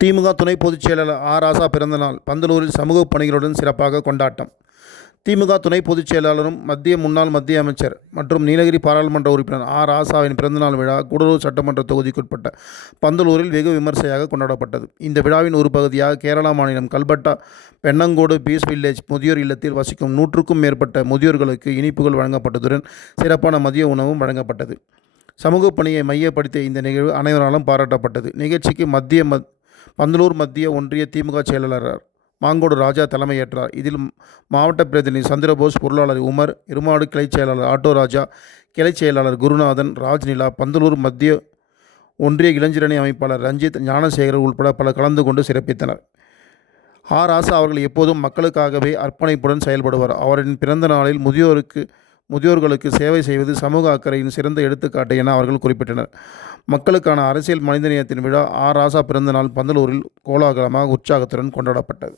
திமுக துணை பொதுச் செயலாளர் ஆ ராசா பிறந்தநாள் பந்தலூரில் சமூக பணிகளுடன் சிறப்பாக கொண்டாட்டம். திமுக துணை பொதுச் செயலாளரும் மத்திய முன்னாள் மத்திய அமைச்சர் மற்றும் நீலகிரி பாராளுமன்ற உறுப்பினர் ஆ ராசாவின் பிறந்தநாள் விழா கூடலூர் சட்டமன்ற தொகுதிக்குட்பட்ட பந்தலூரில் வெகு விமர்சையாக கொண்டாடப்பட்டது. இந்த விழாவின் ஒரு பகுதியாக கேரளா மாநிலம் கல்பட்டா பெண்ணங்கோடு பீஸ் வில்லேஜ் முதியோர் இல்லத்தில் வசிக்கும் நூற்றுக்கும் மேற்பட்ட முதியோர்களுக்கு இனிப்புகள் வழங்கப்பட்டதுடன் சிறப்பான மதிய உணவும் வழங்கப்பட்டது. சமூக பணியை மையப்படுத்திய இந்த நிகழ்வு அனைவராலும் பாராட்டப்பட்டது. நிகழ்ச்சிக்கு மத்திய மத் பந்தலூர் மத்திய ஒன்றிய திமுக செயலாளர் மாங்கோடு ராஜா தலைமையேற்றார். இதில் மாவட்ட பிரதிநிதி சந்திரபோஸ் பொருளாளர் உமர் இருமாடு கிளைச் செயலாளர் ஆட்டோ ராஜா கிளைச் செயலாளர் குருநாதன் ராஜ்நிலா பந்தலூர் மத்திய ஒன்றிய இளைஞரணி அமைப்பாளர் ரஞ்சித் ஞானசேகர் உள்பட பலர் கலந்து கொண்டு சிறப்பித்தனர். ஆ ராசா அவர்கள் எப்போதும் மக்களுக்காகவே அர்ப்பணிப்புடன் செயல்படுவார். அவரின் பிறந்த நாளில் முதியோருக்கு முதியோர்களுக்கு சேவை செய்வது சமூக அக்கறையின் சிறந்த எடுத்துக்காட்டு என அவர்கள் குறிப்பிட்டனர். மக்களுக்கான அரசியல் மனிதநேயத்தின் விழா ஆ ராசா பிறந்தநாள் பந்தலூரில் கோலாகலமாக உற்சாகத்துடன் கொண்டாடப்பட்டது.